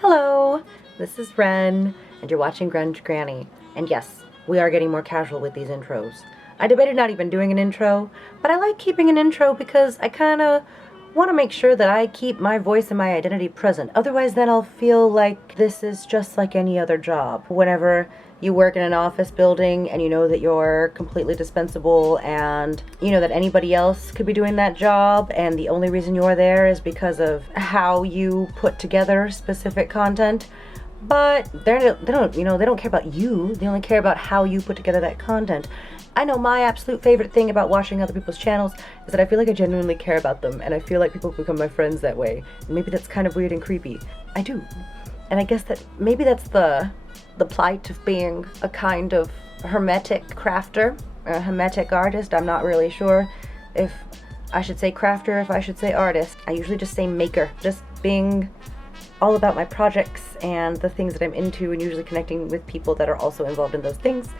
Hello, this is Ren, and you're watching Grunge Granny. And yes, we are getting more casual with these intros. I debated not even doing an intro, but I like keeping an intro because I kinda want to make sure that I keep my voice and my identity present. Otherwise, then I'll feel like this is just like any other job. Whenever you work in an office building and you know that you're completely dispensable and you know that anybody else could be doing that job and the only reason you're there is because of how you put together specific content, but they don't care about you. They only care about how you put together that content. I know my absolute favorite thing about watching other people's channels is that I feel like I genuinely care about them, and I feel like people become my friends that way. Maybe that's kind of weird and creepy. I do. And I guess that maybe that's the plight of being a kind of hermetic crafter, or a hermetic artist. I'm not really sure if I should say crafter or if I should say artist. I usually just say maker. Just being all about my projects and the things that I'm into, and usually connecting with people that are also involved in those things,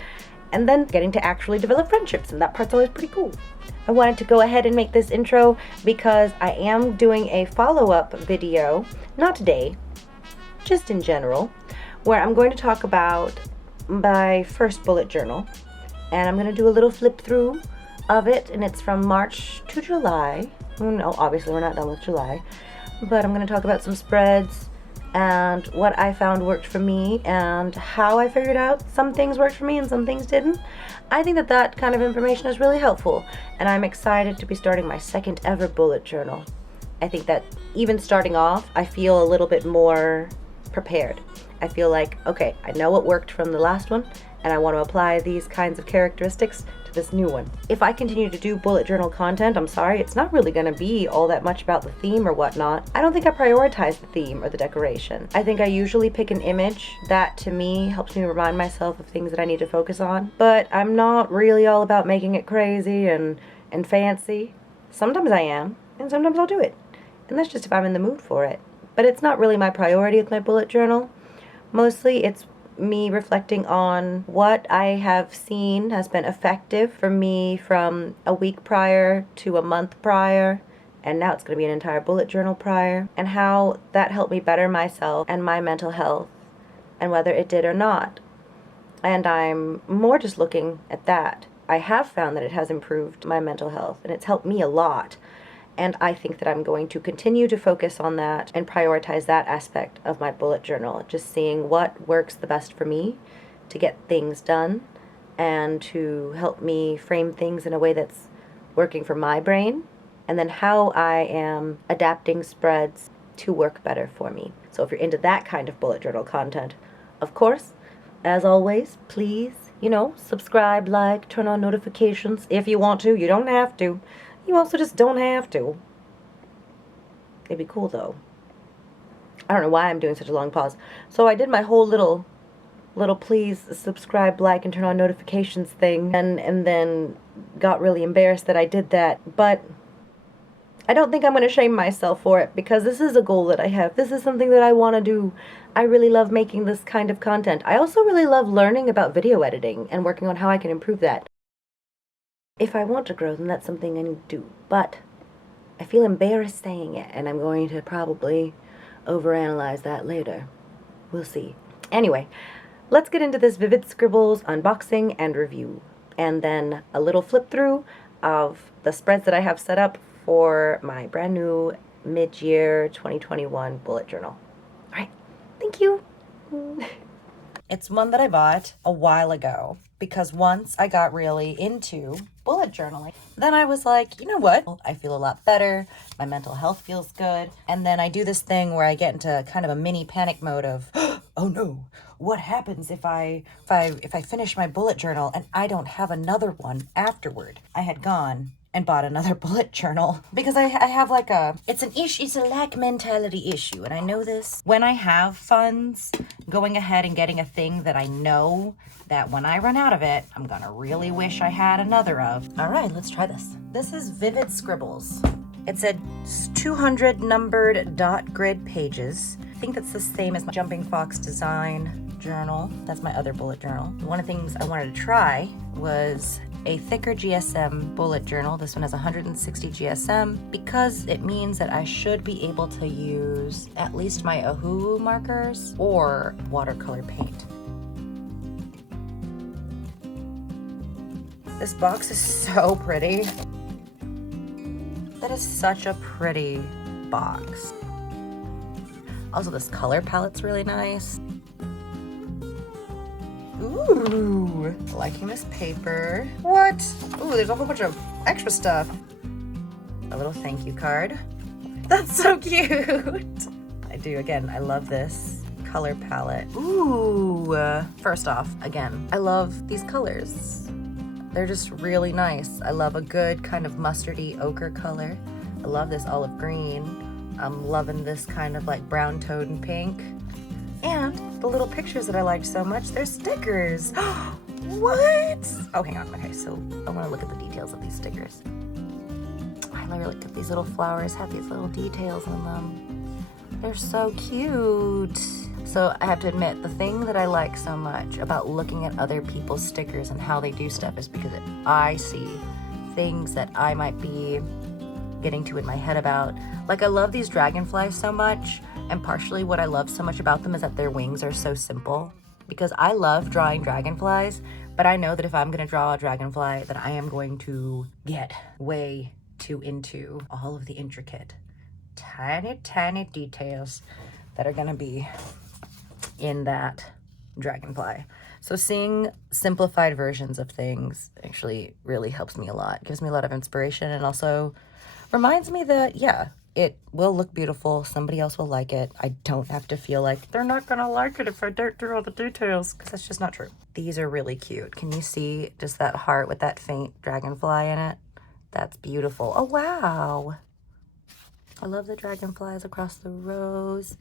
and then getting to actually develop friendships, and that part's always pretty cool. I wanted to go ahead and make this intro because I am doing a follow-up video, not today, just in general, where I'm going to talk about my first bullet journal, and I'm going to do a little flip through of it, and it's from March to July. No, obviously we're not done with July, but I'm going to talk about some spreads and what I found worked for me and how I figured out some things worked for me and some things didn't. I think that kind of information is really helpful, and I'm excited to be starting my second ever bullet journal. I think that even starting off, I feel a little bit more prepared. I feel like, okay, I know what worked from the last one, and I want to apply these kinds of characteristics to this new one. If I continue to do bullet journal content, I'm sorry, it's not really going to be all that much about the theme or whatnot. I don't think I prioritize the theme or the decoration. I think I usually pick an image that, to me, helps me remind myself of things that I need to focus on, but I'm not really all about making it crazy and fancy. Sometimes I am, and sometimes I'll do it, and that's just if I'm in the mood for it. But it's not really my priority with my bullet journal. Mostly it's me reflecting on what I have seen has been effective for me from a week prior to a month prior, and now it's going to be an entire bullet journal prior, and how that helped me better myself and my mental health, and whether it did or not. And I'm more just looking at that. I have found that it has improved my mental health, and it's helped me a lot. And I think that I'm going to continue to focus on that and prioritize that aspect of my bullet journal, just seeing what works the best for me to get things done and to help me frame things in a way that's working for my brain, and then how I am adapting spreads to work better for me. So if you're into that kind of bullet journal content, of course, as always, please, subscribe, like, turn on notifications if you want to. You don't have to. You also just don't have to. It'd be cool though. I don't know why I'm doing such a long pause. So I did my whole little please subscribe, like, and turn on notifications thing, and then got really embarrassed that I did that. But I don't think I'm going to shame myself for it, because this is a goal that I have. This is something that I want to do. I really love making this kind of content. I also really love learning about video editing and working on how I can improve that. If I want to grow, then that's something I need to do. But I feel embarrassed saying it, and I'm going to probably overanalyze that later. We'll see. Anyway, let's get into this Vivid Scribbles unboxing and review, and then a little flip through of the spreads that I have set up for my brand new mid-year 2021 bullet journal. All right, thank you. It's one that I bought a while ago because once I got really into bullet journaling, then I was like, you know what? I feel a lot better. My mental health feels good. And then I do this thing where I get into kind of a mini panic mode of, oh no, what happens if I finish my bullet journal and I don't have another one afterward? I had gone and bought another bullet journal because I have like it's a lack mentality issue, and I know this. When I have funds, going ahead and getting a thing that I know that when I run out of it, I'm gonna really wish I had another of. All right, let's try this. This is Vivid Scribbles. It's a 200 numbered dot grid pages. I think that's the same as my Jumping Fox design journal. That's my other bullet journal. One of the things I wanted to try was a thicker GSM bullet journal. This one has 160 GSM because it means that I should be able to use at least my Ohuhu markers or watercolor paint. This box is so pretty. That is such a pretty box. Also, this color palette's really nice. Ooh, liking this paper. What? Ooh, there's a whole bunch of extra stuff. A little thank you card. That's so cute. I do, again, I love this color palette. Ooh, first off, again, I love these colors. They're just really nice. I love a good kind of mustardy ochre color. I love this olive green. I'm loving this kind of like brown toad and pink. And the little pictures that I liked so much, they're stickers. What? Oh, hang on. Okay, so I want to look at the details of these stickers. I really looked at these little flowers, have these little details on them. They're so cute. So I have to admit, the thing that I like so much about looking at other people's stickers and how they do stuff is because I see things that I might be getting to in my head about. Like, I love these dragonflies so much, and partially what I love so much about them is that their wings are so simple. Because I love drawing dragonflies, but I know that if I'm gonna draw a dragonfly, that I am going to get way too into all of the intricate, tiny details that are gonna be in that dragonfly. So seeing simplified versions of things actually really helps me a lot. Gives me a lot of inspiration and also reminds me that, yeah, it will look beautiful. Somebody else will like it. I don't have to feel like they're not gonna like it if I don't do all the details, because that's just not true. These are really cute. Can you see just that heart with that faint dragonfly in it? That's beautiful. Oh, wow. I love the dragonflies across the rows.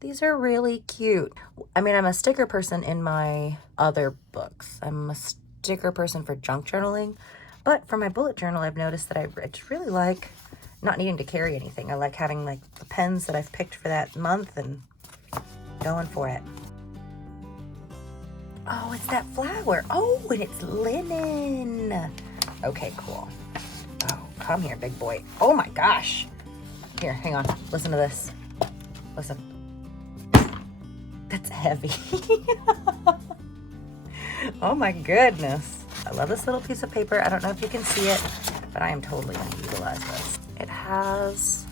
These are really cute. I mean, I'm a sticker person in my other books. I'm a sticker person for junk journaling, but for my bullet journal, I've noticed that I just really like not needing to carry anything. I like having like the pens that I've picked for that month and going for it. Oh, it's that flower. Oh, and it's linen. Okay, cool. Oh, come here, big boy. Oh my gosh. Here, hang on. Listen to this. Listen. That's heavy. Oh my goodness. I love this little piece of paper. I don't know if you can see it, but I am totally going to utilize this. It has,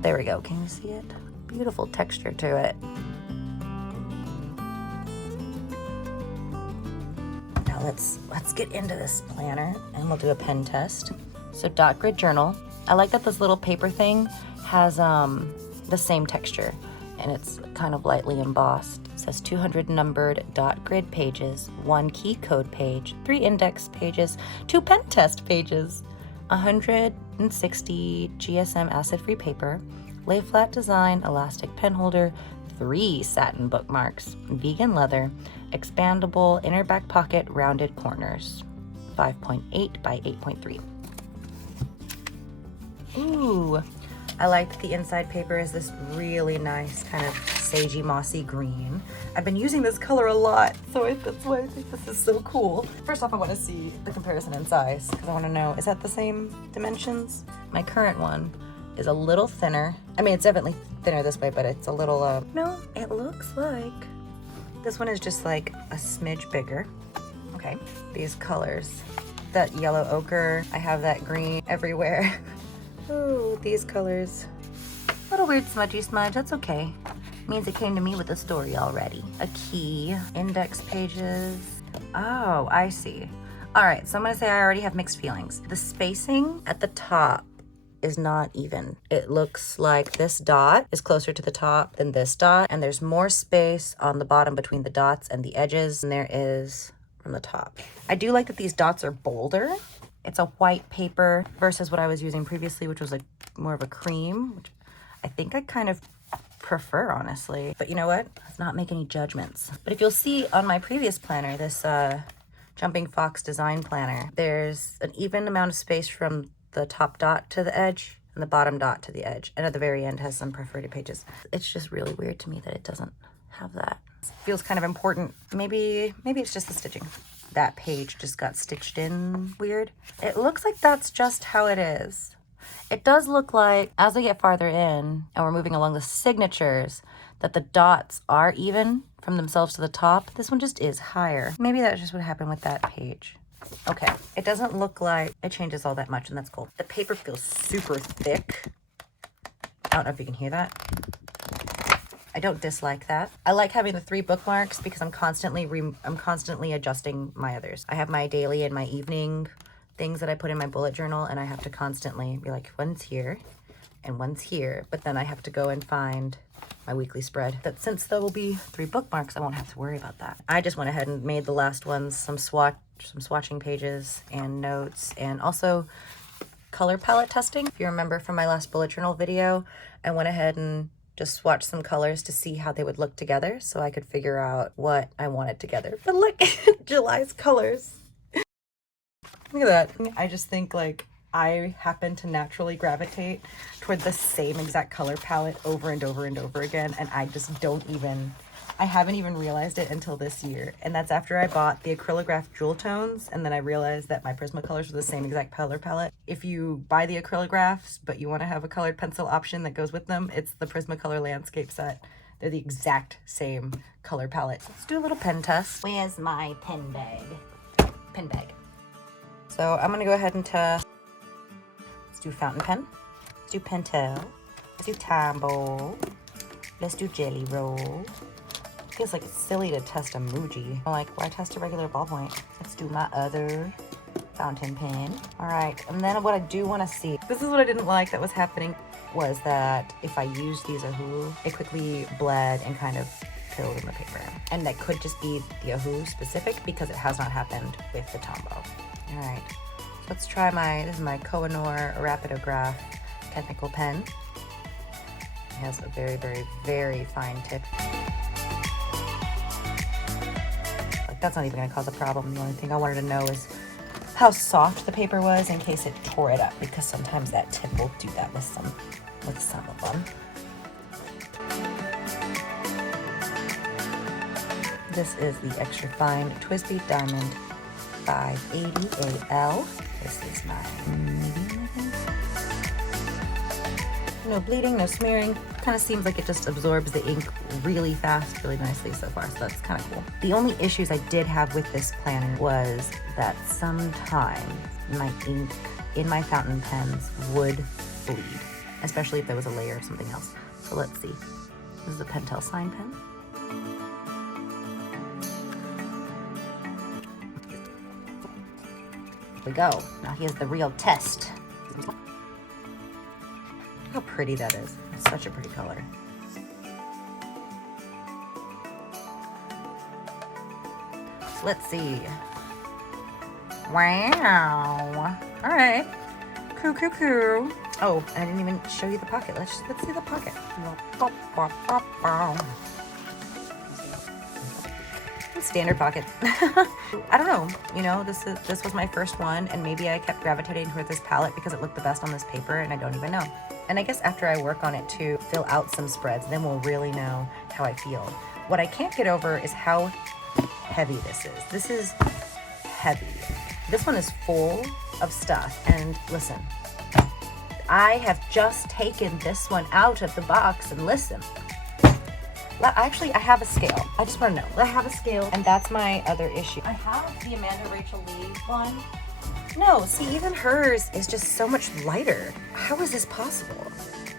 there we go. Can you see it? Beautiful texture to it. Now let's get into this planner and we'll do a pen test. So dot grid journal. I like that this little paper thing has the same texture. And it's kind of lightly embossed. It says 200 numbered dot grid pages, 1 key code page, 3 index pages, 2 pen test pages, 160 GSM acid-free paper, lay flat design, elastic pen holder, 3 satin bookmarks, vegan leather, expandable inner back pocket, rounded corners, 5.8 by 8.3. Ooh. I like that the inside paper is this really nice kind of sagey, mossy green. I've been using this color a lot, so that's why I think this is so cool. First off, I want to see the comparison in size, because I want to know, is that the same dimensions? My current one is a little thinner. I mean, it's definitely thinner this way, but it's a little, no, it looks like this one is just like a smidge bigger. Okay, these colors, that yellow ochre, I have that green everywhere. Oh, these colors. A little weird smudgy smudge, that's okay. Means it came to me with a story already. A key, index pages. Oh, I see. All right, so I'm gonna say I already have mixed feelings. The spacing at the top is not even. It looks like this dot is closer to the top than this dot, and there's more space on the bottom between the dots and the edges than there is from the top. I do like that these dots are bolder. It's a white paper versus what I was using previously, which was like more of a cream, which I think I kind of prefer, honestly. But you know what? Let's not make any judgments. But if you'll see on my previous planner, this Jumping Fox design planner, there's an even amount of space from the top dot to the edge and the bottom dot to the edge. And at the very end has some perforated pages. It's just really weird to me that it doesn't have that. It feels kind of important. Maybe it's just the stitching. that page just got stitched in weird. It looks like that's just how it is. It does look like as we get farther in and we're moving along the signatures that the dots are even from themselves to the top. This one just is higher. Maybe that's just what happened with that page. Okay, it doesn't look like it changes all that much, and that's cool. The paper feels super thick. I don't know if you can hear that. I don't dislike that. I like having the 3 bookmarks because I'm constantly adjusting my others. I have my daily and my evening things that I put in my bullet journal, and I have to constantly be like, one's here and one's here, but then I have to go and find my weekly spread. But since there will be 3 bookmarks, I won't have to worry about that. I just went ahead and made the last ones some swatching pages and notes, and also color palette testing. If you remember from my last bullet journal video, I went ahead and just swatched some colors to see how they would look together so I could figure out what I wanted together. But look at July's colors. Look at that. I just think like I happen to naturally gravitate toward the same exact color palette over and over and over again, and I just I haven't even realized it until this year. And that's after I bought the acrylograph jewel tones, and then I realized that my Prismacolors were the same exact color palette. If you buy the acrylographs, but you want to have a colored pencil option that goes with them, it's the Prismacolor landscape set. They're the exact same color palette. Let's do a little pen test. Where's my pen bag? Pen bag. So I'm gonna go ahead and test. Let's do fountain pen. Let's do Pentel. Let's do time bowl. Let's do jelly roll. Feels like it's silly to test a Muji. Like, why test a regular ballpoint? Let's do my other fountain pen. All right, and then what I do want to see, this is what I didn't like that was happening, was that if I used these Yahoo, it quickly bled and kind of filled in the paper. And that could just be the Yahoo specific because it has not happened with the Tombow. All right, so let's try this is my Kohinoor Rapidograph technical pen. It has a very, very, very fine tip. That's not even gonna cause a problem. The only thing I wanted to know is how soft the paper was in case it tore it up, because sometimes that tip will do that with some of them. This is the extra fine Twisby Diamond 580 AL. This is my no bleeding, no smearing. Kind of seems like it just absorbs the ink really fast, really nicely so far, so that's kind of cool. The only issues I did have with this planner was that sometimes my ink in my fountain pens would bleed, especially if there was a layer of something else. So let's see. This is a Pentel sign pen. Here we go. Now here's the real test. How pretty that is. It's such a pretty color. So let's see. Wow. All right. Cool. Oh, I didn't even show you the pocket. Let's see the pocket. Standard pocket. I don't know, you know, this was my first one, and maybe I kept gravitating toward this palette because it looked the best on this paper, and I don't even know. And I guess after I work on it to fill out some spreads, then we'll really know how I feel. What I can't get over is how heavy this is. This is heavy. This one is full of stuff, and listen, I have just taken this one out of the box, and listen. Actually, I have a scale. I just want to know. I have a scale, and that's my other issue. I have the AmandaRachLee one. No, see, even hers is just so much lighter. How is this possible?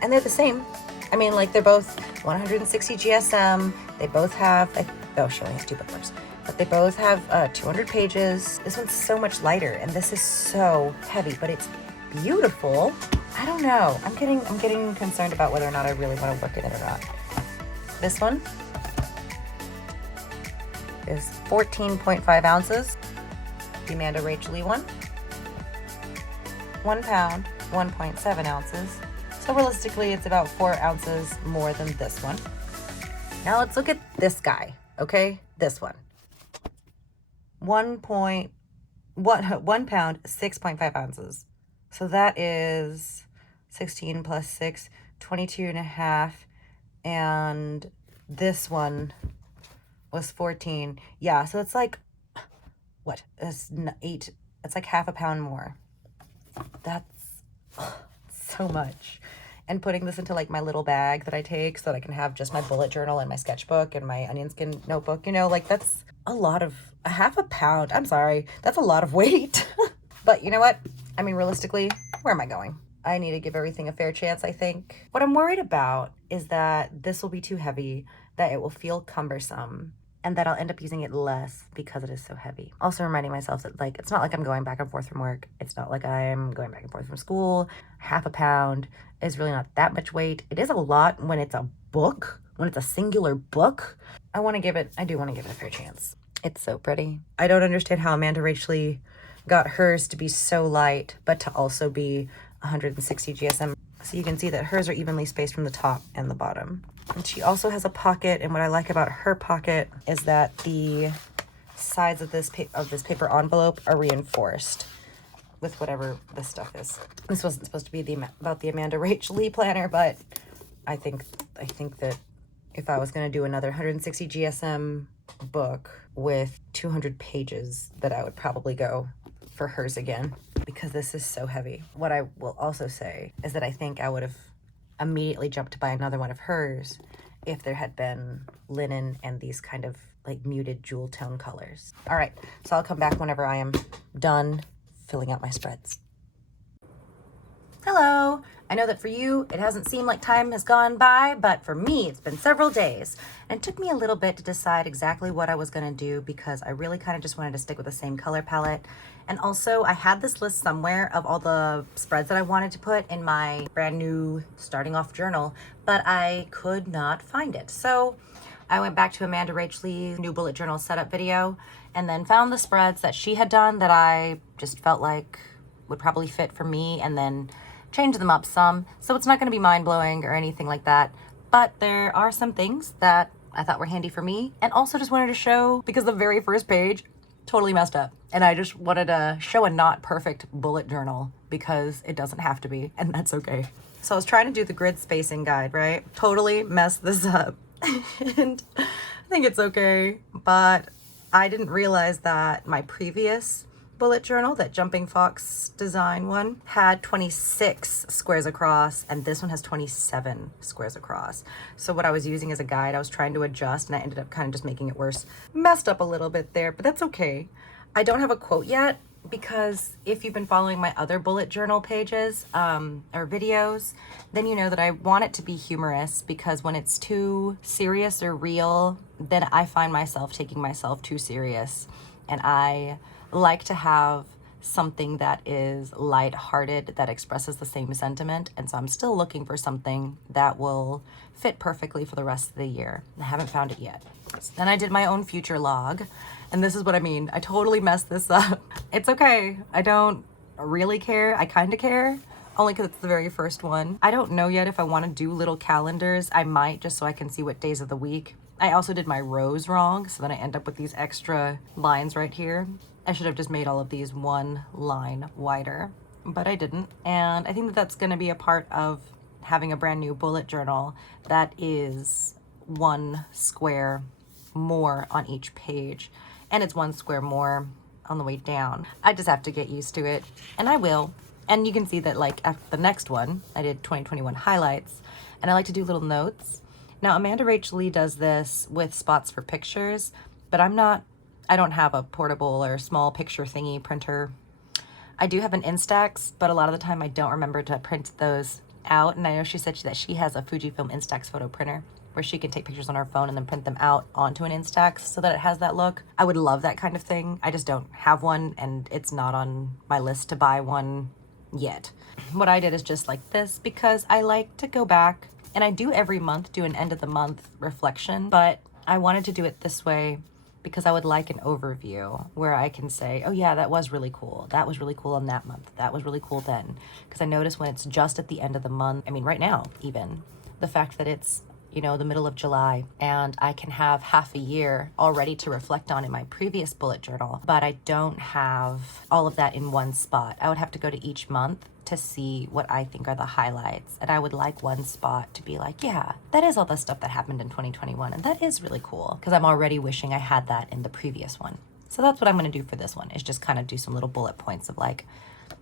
And they're the same. I mean, like, they're both 160 GSM. They both have, oh, she only has 2 bookmarks. But they both have 200 pages. This one's so much lighter, and this is so heavy, but it's beautiful. I don't know. I'm getting concerned about whether or not I really want to work in it or not. This one is 14.5 ounces. The AmandaRachLee one. 1 pound, 1.7 ounces. So realistically, it's about 4 ounces more than this one. Now let's look at this guy, okay? This one. 1 pound, 6.5 ounces. So that is 16 plus 6, 22 and a half. And this one was 14. Yeah, so it's like what is 8, it's like half a pound more. That's so much. And putting this into like my little bag that I take so that I can have just my bullet journal and my sketchbook and my onion skin notebook, you know, like that's a lot of, a half a pound. I'm sorry, that's a lot of weight. But you know what? I mean, realistically, where am I going? I need to give everything a fair chance, I think. What I'm worried about is that this will be too heavy, that it will feel cumbersome, and that I'll end up using it less because it is so heavy. Also reminding myself that like, it's not like I'm going back and forth from work. It's not like I'm going back and forth from school. Half a pound is really not that much weight. It is a lot when it's a book, when it's a singular book. I do want to give it a fair chance. It's so pretty. I don't understand how AmandaRachLee got hers to be so light, but to also be 160 GSM. So you can see that hers are evenly spaced from the top and the bottom. And she also has a pocket, and what I like about her pocket is that the sides of this paper envelope are reinforced with whatever this stuff is. This wasn't supposed to be about the AmandaRachLee planner, but I think that if I was going to do another 160 GSM book with 200 pages, that I would probably go for hers again, because this is so heavy. What I will also say is that I think I would have immediately jumped to buy another one of hers if there had been linen and these kind of like muted jewel tone colors. All right, so I'll come back whenever I am done filling out my spreads. Hello. I know that for you, it hasn't seemed like time has gone by, but for me, it's been several days. And it took me a little bit to decide exactly what I was gonna do, because I really kind of just wanted to stick with the same color palette. And also I had this list somewhere of all the spreads that I wanted to put in my brand new starting off journal, but I could not find it. So I went back to AmandaRachLee's new bullet journal setup video and then found the spreads that she had done that I just felt like would probably fit for me, and then change them up some. So it's not going to be mind-blowing or anything like that, but there are some things that I thought were handy for me, and also just wanted to show, because the very first page totally messed up, and I just wanted to show a not perfect bullet journal, because it doesn't have to be, and that's okay. So I was trying to do the grid spacing guide, right? Totally messed this up. And I think it's okay, but I didn't realize that my previous bullet journal, that Jumping Fox design one, had 26 squares across, and this one has 27 squares across. So what I was using as a guide, I was trying to adjust, and I ended up kind of just making it worse. Messed up a little bit there, but that's okay. I don't have a quote yet, because if you've been following my other bullet journal pages or videos, then you know that I want it to be humorous, because when it's too serious or real, then I find myself taking myself too serious, and I like to have something that is lighthearted, that expresses the same sentiment. And so I'm still looking for something that will fit perfectly for the rest of the year. I haven't found it yet. So then I did my own future log, and this is what I mean. I totally messed this up. It's okay. I don't really care. I kind of care, only because it's the very first one. I don't know yet if I want to do little calendars. I might, just so I can see what days of the week. I also did my rows wrong, so then I end up with these extra lines right here. I should have just made all of these one line wider, but I didn't. And I think that that's going to be a part of having a brand new bullet journal that is 1 square more on each page, and it's 1 square more on the way down. I just have to get used to it, and I will. And you can see that, like, after the next one, I did 2021 highlights, and I like to do little notes. Now, AmandaRachLee does this with spots for pictures, but I don't have a portable or small picture thingy printer. I do have an Instax, but a lot of the time I don't remember to print those out. And I know she said that she has a Fujifilm Instax photo printer where she can take pictures on her phone and then print them out onto an Instax so that it has that look. I would love that kind of thing. I just don't have one, and it's not on my list to buy one yet. What I did is just like this, because I like to go back, and I do every month do an end of the month reflection, but I wanted to do it this way because I would like an overview where I can say, oh yeah, that was really cool. That was really cool in that month. That was really cool then. Because I notice when it's just at the end of the month, I mean, right now, even, the fact that it's, you know, the middle of July, and I can have half a year already to reflect on in my previous bullet journal, but I don't have all of that in one spot. I would have to go to each month to see what I think are the highlights. And I would like one spot to be like, yeah, that is all the stuff that happened in 2021. And that is really cool, because I'm already wishing I had that in the previous one. So that's what I'm going to do for this one, is just kind of do some little bullet points of like,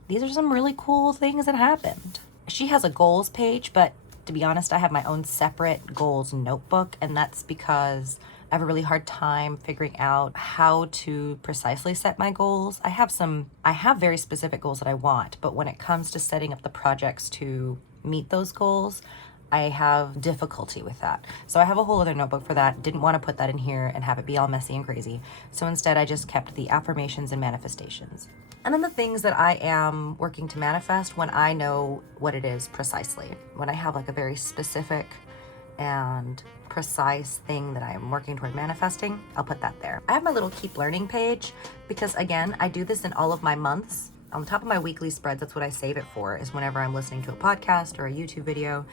these are some really cool things that happened. She has a goals page, but to be honest, I have my own separate goals notebook, and that's because I have a really hard time figuring out how to precisely set my goals. I have very specific goals that I want, but when it comes to setting up the projects to meet those goals, I have difficulty with that. So I have a whole other notebook for that. Didn't want to put that in here and have it be all messy and crazy. So instead I just kept the affirmations and manifestations. And then the things that I am working to manifest when I know what it is precisely. When I have like a very specific and precise thing that I'm working toward manifesting, I'll put that there. I have my little keep learning page because again, I do this in all of my months. On the top of my weekly spreads, that's what I save it for, is whenever I'm listening to a podcast or a YouTube video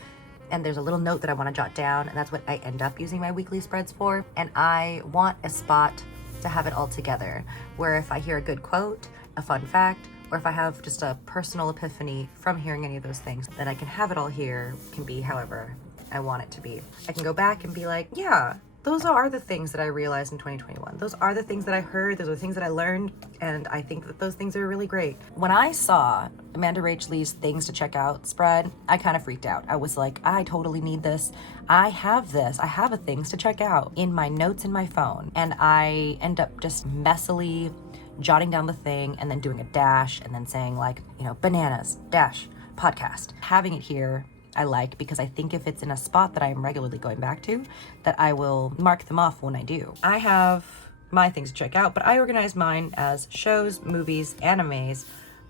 and there's a little note that I want to jot down, and that's what I end up using my weekly spreads for. And I want a spot to have it all together, where if I hear a good quote, a fun fact, or if I have just a personal epiphany from hearing any of those things, then I can have it all here, can be however I want it to be. I can go back and be like, yeah, those are the things that I realized in 2021. Those are the things that I heard. Those are the things that I learned. And I think that those things are really great. When I saw AmandaRachLee's things to check out spread, I kind of freaked out. I was like, I totally need this. I have this. I have a things to check out in my notes in my phone. And I end up just messily jotting down the thing and then doing a dash and then saying like, bananas, dash, podcast. Having it here I like, because I think if it's in a spot that I am regularly going back to, that I will mark them off when I do. I have my things to check out, but I organize mine as shows, movies, animes,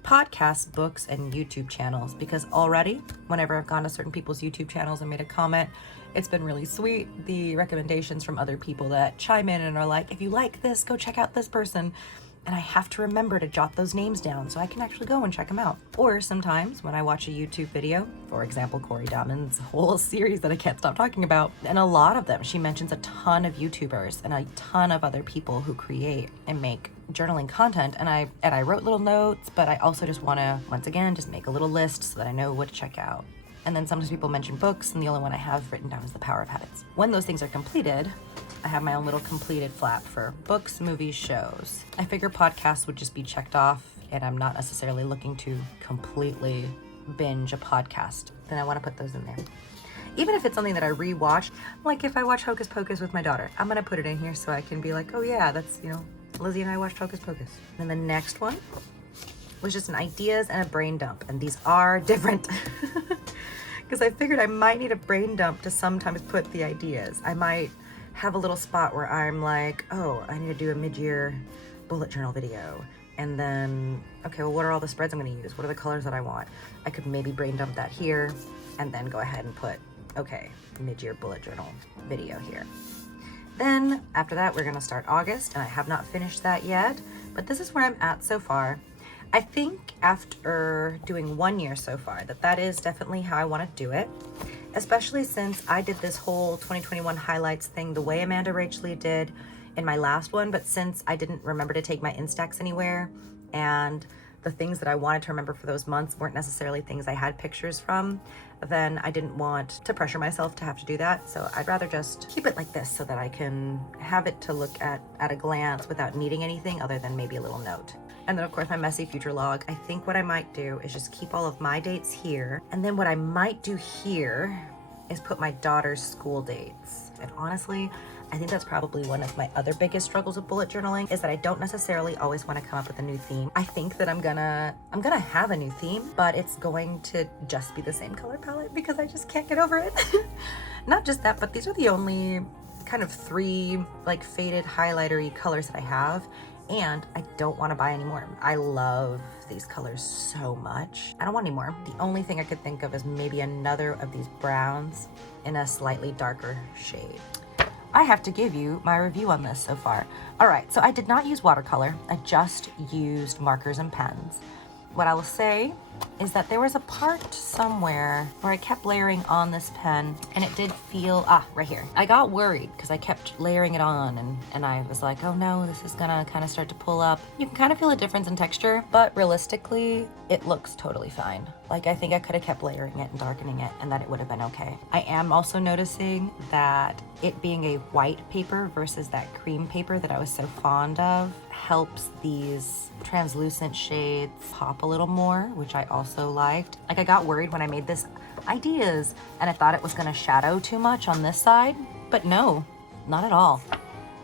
podcasts, books, and YouTube channels, because already, whenever I've gone to certain people's YouTube channels and made a comment, it's been really sweet. The recommendations from other people that chime in and are like, if you like this, go check out this person. And I have to remember to jot those names down so I can actually go and check them out. Or sometimes when I watch a YouTube video, for example, Corey Damon's whole series that I can't stop talking about, and a lot of them, she mentions a ton of YouTubers and a ton of other people who create and make journaling content. And I wrote little notes, but I also just want to, once again, just make a little list so that I know what to check out. And then sometimes people mention books, and the only one I have written down is The Power of Habits. When those things are completed, I have my own little completed flap for books, movies, shows. I figure podcasts would just be checked off, and I'm not necessarily looking to completely binge a podcast. Then I want to put those in there. Even if it's something that I rewatch, like if I watch Hocus Pocus with my daughter, I'm going to put it in here so I can be like, oh yeah, that's, Lizzie and I watched Hocus Pocus. And then the next one was just an ideas and a brain dump. And these are different. Because I figured I might need a brain dump to sometimes put the ideas. I might have a little spot where I'm like, oh, I need to do a mid-year bullet journal video. And then, okay, well, what are all the spreads I'm going to use? What are the colors that I want? I could maybe brain dump that here and then go ahead and put, okay, mid-year bullet journal video here. Then after that, we're going to start August, and I have not finished that yet, but this is where I'm at so far. I think after doing 1 year so far, that is definitely how I want to do it, especially since I did this whole 2021 highlights thing the way AmandaRachLee did in my last one, but since I didn't remember to take my Instax anywhere, and the things that I wanted to remember for those months weren't necessarily things I had pictures from, then I didn't want to pressure myself to have to do that. So I'd rather just keep it like this so that I can have it to look at a glance without needing anything other than maybe a little note. And then of course my messy future log. I think what I might do is just keep all of my dates here. And then what I might do here is put my daughter's school dates. And honestly, I think that's probably one of my other biggest struggles with bullet journaling, is that I don't necessarily always want to come up with a new theme. I think that I'm gonna have a new theme, but it's going to just be the same color palette because I just can't get over it. Not just that, but these are the only kind of 3 like faded highlighter-y colors that I have, and I don't want to buy any more. I love these colors so much. I don't want any more. The only thing I could think of is maybe another of these browns in a slightly darker shade. I have to give you my review on this so far. All right, so I did not use watercolor. I just used markers and pens. What I will say is that there was a part somewhere where I kept layering on this pen and it did feel, right here. I got worried because I kept layering it on and I was like, oh no, this is gonna kind of start to pull up. You can kind of feel a difference in texture, but realistically, it looks totally fine. Like, I think I could have kept layering it and darkening it and that it would have been okay. I am also noticing that it being a white paper versus that cream paper that I was so fond of helps these translucent shades pop a little more, which I also liked. Like, I got worried when I made this ideas and I thought it was gonna shadow too much on this side, but no, not at all.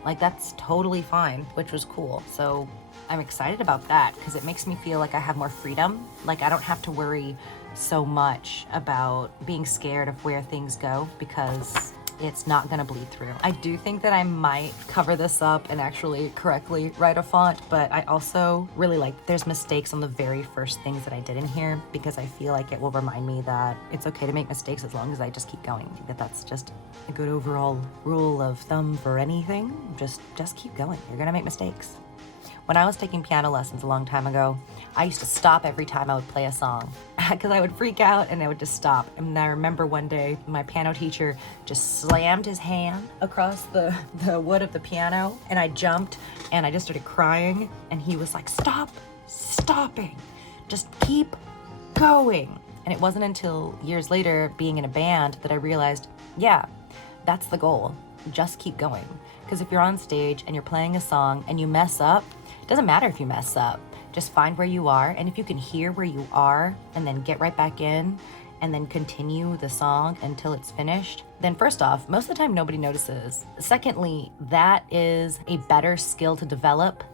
Like, that's totally fine, which was cool. So I'm excited about that because it makes me feel like I have more freedom. Like, I don't have to worry so much about being scared of where things go because it's not gonna bleed through. I do think that I might cover this up and actually correctly write a font, but I also really like there's mistakes on the very first things that I did in here because I feel like it will remind me that it's okay to make mistakes as long as I just keep going. I think that that's just a good overall rule of thumb for anything. Just keep going. You're gonna make mistakes. When I was taking piano lessons a long time ago, I used to stop every time I would play a song because I would freak out and I would just stop. And I remember one day my piano teacher just slammed his hand across the wood of the piano and I jumped and I just started crying and he was like, stop stopping, just keep going. And it wasn't until years later being in a band that I realized, yeah, that's the goal. Just keep going. Because if you're on stage and you're playing a song and you mess up, it doesn't matter if you mess up. Just find where you are, and if you can hear where you are and then get right back in and then continue the song until it's finished, then first off, most of the time nobody notices. Secondly, that is a better skill to develop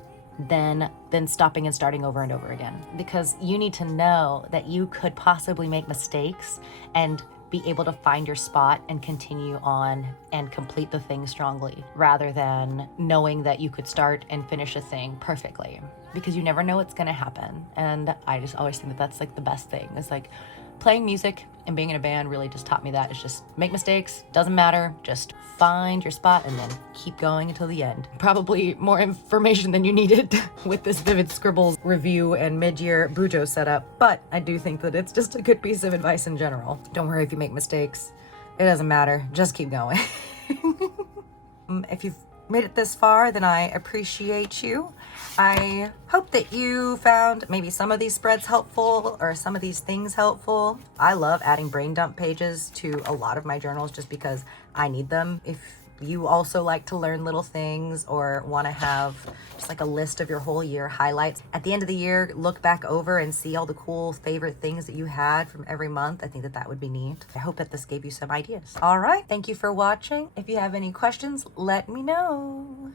than stopping and starting over and over again. Because you need to know that you could possibly make mistakes and be able to find your spot and continue on and complete the thing strongly, rather than knowing that you could start and finish a thing perfectly, because you never know what's gonna happen. And I just always think that that's like the best thing. It's like playing music and being in a band really just taught me that. It's just make mistakes, doesn't matter, just find your spot and then keep going until the end. Probably more information than you needed with this Vivid Scribbles review and mid-year BuJo setup, but I do think that it's just a good piece of advice in general. Don't worry if you make mistakes. It doesn't matter, just keep going. If you've made it this far, then I appreciate you. I hope that you found maybe some of these spreads helpful or some of these things helpful. I love adding brain dump pages to a lot of my journals just because I need them. If you also like to learn little things or want to have just like a list of your whole year highlights at the end of the year, look back over and see all the cool favorite things that you had from every month, I think that that would be neat. I hope that this gave you some ideas. All right, thank you for watching. If you have any questions, let me know.